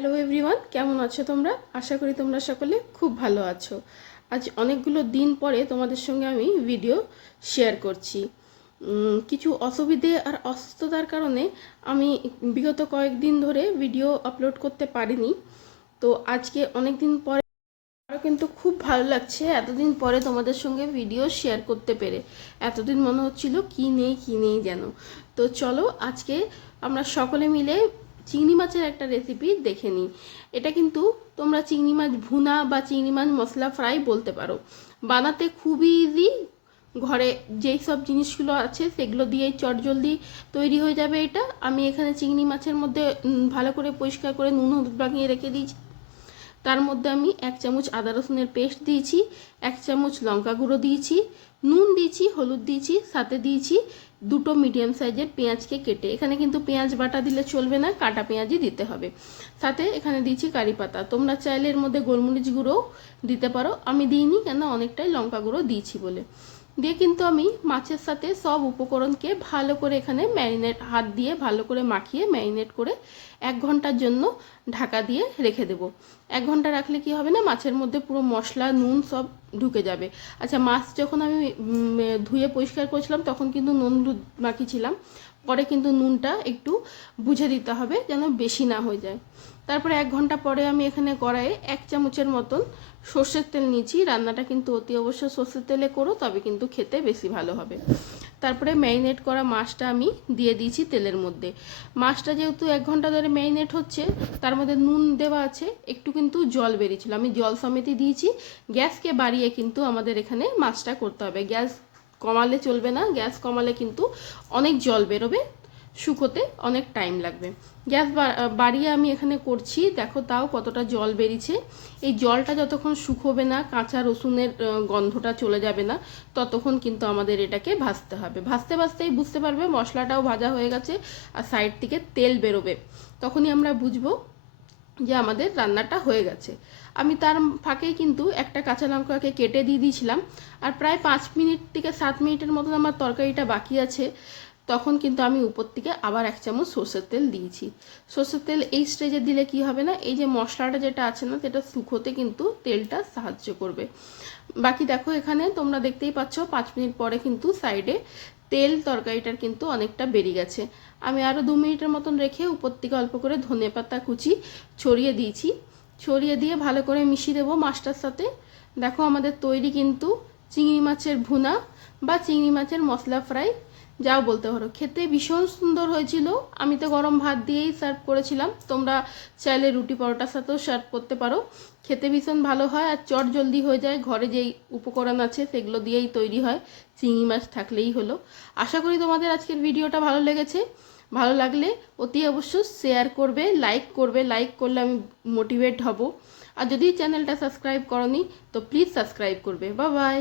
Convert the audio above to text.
Hello everyone, কেমন আছো তোমরা? আশা করি তোমরা সকলে খুব ভালো আছো। আজ অনেকগুলো দিন পরে তোমাদের সঙ্গে আমি ভিডিও শেয়ার করছি। কিছু অসুবিধে আর অসুস্থতার কারণে আমি বিগত কয়েকদিন ধরে ভিডিও আপলোড করতে পারিনি। তো আজকে অনেক দিন পরে আরও কিন্তু খুব ভালো লাগছে এতদিন পরে তোমাদের সঙ্গে ভিডিও শেয়ার করতে পেরে। এতদিন মনে হচ্ছিল কি নেই যেন। তো চলো আজকে আমরা সকলে মিলে চিংড়ি মাছের একটা রেসিপি দেখে নিই। এটা কিন্তু তোমরা চিংড়ি মাছ ভুনা বা চিংড়ি মাছ মশলা ফ্রাই বলতে পারো। বানাতে খুবই ইজি। ঘরে যেই সব জিনিসগুলো আছে সেগুলো দিয়েই চটজলদি তৈরি হয়ে যাবে এটা। আমি এখানে চিংড়ি মাছের মধ্যে ভালো করে পরিষ্কার করে নুন হলুদ মাখিয়ে রেখে দিয়েছি। তার মধ্যে আমি 1 চামচ আদা রসুনের পেস্ট দিয়েছি, 1 চামচ লঙ্কা গুঁড়ো দিয়েছি, নুন দিয়েছি, হলুদ দিয়েছি, সাথে দিয়েছি 2টো মিডিয়াম সাইজের পেঁয়াজকে কেটে। এখানে কিন্তু পেঁয়াজ বাটা দিলে চলবে না, কাটা পেঁয়াজই দিতে হবে। সাথে এখানে দিয়েছি কারি পাতা। তোমরা চাইলে এর মধ্যে গোলমরিচ গুঁড়োও দিতে পারো, আমি দিইনি কেন অনেকটাই লঙ্কা গুঁড়ো দিয়েছি বলে। দিয়ে কিন্তু আমি মাছের সাথে সব উপকরণকে ভালো করে এখানে হাত দিয়ে ভালো করে মাখিয়ে ম্যারিনেট করে 1 ঘন্টার জন্য ঢাকা দিয়ে রেখে দেবো। 1 ঘন্টা রাখলে কি হবে না, মাছের মধ্যে পুরো মশলা নুন সব ঢুকে যাবে। আচ্ছা, মাছ যখন আমি ধুয়ে পরিষ্কার করেছিলাম তখন কিন্তু নুন মাখিয়েছিলাম, পরে কিন্তু নুনটা একটু বুঝে দিতে হবে যেন বেশি না হয়ে যায়। তারপরে 1 ঘন্টা পরে আমি এখানে কড়াইয়ে 1 চামচের মতন সর্ষের তেল নিয়েছি। রান্নাটা কিন্তু অতি অবশ্য সর্ষের তেলে করো, তবে কিন্তু খেতে বেশি ভালো হবে। তারপরে ম্যারিনেট করা মাছটা আমি দিয়ে দিয়েছি তেলের মধ্যে। মাছটা যেহেতু 1 ঘন্টা ধরে ম্যারিনেট হচ্ছে, তার মধ্যে নুন দেওয়া আছে, একটু কিন্তু জল বেরিয়েছিল, আমি জল সমেতই দিয়েছি। গ্যাসকে বাড়িয়ে কিন্তু আমাদের এখানে মাছটা করতে হবে, গ্যাস কমালে চলবে না। গ্যাস কমালে কিন্তু অনেক জল বেরোবে, শুকোতে অনেক টাইম লাগবে। গ্যাস বাড়িয়ে আমি এখানে করছি, দেখো তাও কতটা জল বেরিয়েছে। এই জলটা যতক্ষণ শুকোবে না, কাঁচা রসুনের গন্ধটা চলে যাবে না, ততক্ষণ কিন্তু আমাদের এটাকে ভাজতে হবে। ভাজতে ভাজতেই বুঝতে পারবে মশলাটাও ভাজা হয়ে গেছে আর সাইড থেকে তেল বেরোবে, তখনই আমরা বুঝবো যে আমাদের রান্নাটা হয়ে গেছে। আমি তার ফাঁকেই কিন্তু একটা কাঁচা লঙ্কাকে কেটে দিয়ে দিয়েছিলাম। আর প্রায় 5 মিনিট থেকে 7 মিনিটের মতন আমার তরকারিটা বাকি আছে, তখন কিন্তু আমি উপর থেকে আবার 1 চামচ সর্ষের তেল দিয়েছি। সর্ষের তেল এই স্টেজে দিলে কি হবে না, এই যে মশলাটা যেটা আছে না, সেটা শুকোতে কিন্তু তেলটা সাহায্য করবে। বাকি দেখো এখানে তোমরা দেখতেই পাচ্ছ 5 মিনিট পরে কিন্তু সাইডে তেল তরকারিটার কিন্তু অনেকটা বেরিয়ে গেছে। আমি আরও 2 মিনিটের মতন রেখে উপর থেকে অল্প করে ধনেপাতা কুচি ছড়িয়ে দিয়েছি। ছড়িয়ে দিয়ে ভালো করে মিশিয়ে দেবো মাছটার সাথে। দেখো আমাদের তৈরি কিন্তু চিংড়ি মাছের ভুনা বা চিংড়ি মাছের মশলা ফ্রাই, যাও বলতে পারো। খেতে ভীষণ সুন্দর হয়েছিল। আমি তো গরম ভাত দিয়েই সার্ভ করেছিলাম, তোমরা চাইলে রুটি পরোটার সাথেও সার্ভ করতে পারো। খেতে ভীষণ ভালো হয় আর চট জলদি হয়ে যায়, ঘরে যেই উপকরণ আছে সেগুলো দিয়েই তৈরি হয়, চিংড়ি মাছ থাকলেই হলো। আশা করি তোমাদের আজকের ভিডিওটা ভালো লেগেছে। ভালো লাগলে অতি অবশ্য শেয়ার করবে, লাইক করবে। লাইক করলে আমি মোটিভেট হব। আর যদি চ্যানেলটা সাবস্ক্রাইব করনি তো প্লিজ সাবস্ক্রাইব করবে। Bye bye.